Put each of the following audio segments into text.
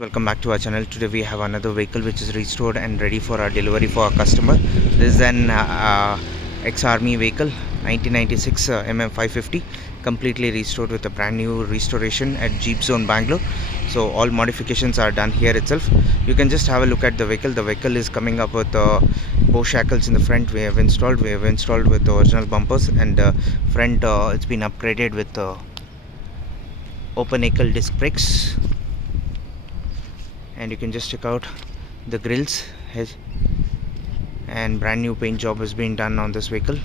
Welcome back to our channel. Today we have another vehicle which is restored and ready for our delivery for our customer. This is an ex-army vehicle, 1996 Mpfi, completely restored with a brand new restoration at Jeepzone, Bangalore. So all modifications are done here itself. You can just have a look at the vehicle. The vehicle is coming up with bow shackles in the front. We have installed with the original bumpers, and front it's been upgraded with open ankle disc brakes. And you can just check out the grills, and brand new paint job has been done on this vehicle.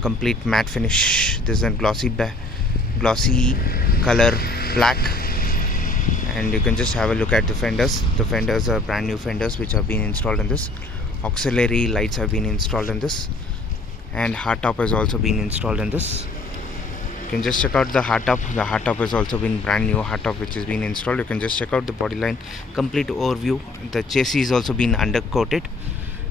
Complete matte finish. This is a glossy color black, and you can just have a look at the fenders. The fenders are brand new fenders which have been installed in this. Auxiliary lights have been installed in this, and hardtop has also been installed in this. You can just check out the hardtop. The hardtop has also been brand new hardtop which has been installed. You can just check out the body line, complete overview. The chassis is also been undercoated,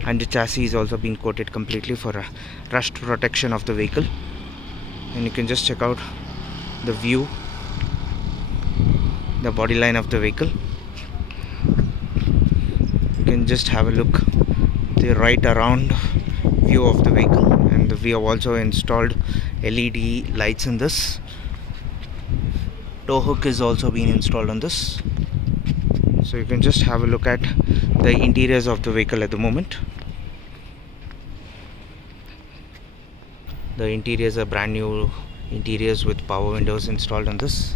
and the chassis is also been coated completely for rust protection of the vehicle. And you can just check out the view, the body line of the vehicle. You can just have a look the right around view of the vehicle, and we have also installed LED lights in this. Tow hook is also being installed on this. So you can just have a look at the interiors of the vehicle at the moment. The interiors are brand new interiors with power windows installed on this,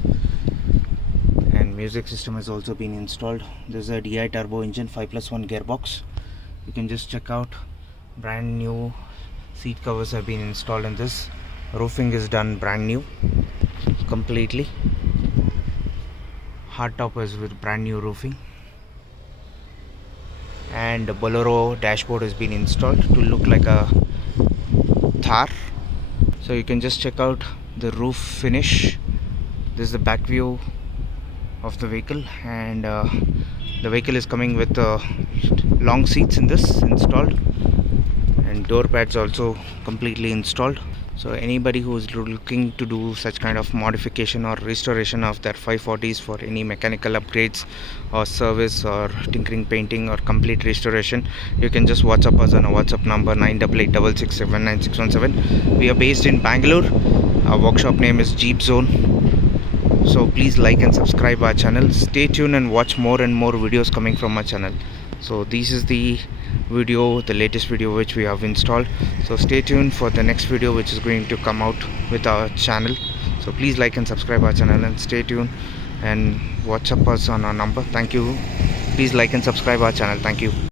and music system has also been installed. This is a DI turbo engine 5+1 gearbox. You can just check out brand new seat covers have been installed in this. Roofing is done brand new completely. Hardtop is with brand new roofing, and the Bolero dashboard has been installed to look like a Thar. So you can just check out the roof finish. This is the back view of the vehicle, and the vehicle is coming with long seats in this installed, and door pads also completely installed. So anybody who is looking to do such kind of modification or restoration of their 540s for any mechanical upgrades or service or tinkering, painting, or complete restoration, you can just WhatsApp us on our WhatsApp number 9886679617. We are based in Bangalore. Our workshop name is Jeepzone. So please like and subscribe our channel. Stay tuned and watch more and more videos coming from our channel. So this is the video, the latest video which we have installed. So stay tuned for the next video which is going to come out with our channel. So please like and subscribe our channel, and stay tuned and WhatsApp us on our number. Thank you. Please like and subscribe our channel. Thank you.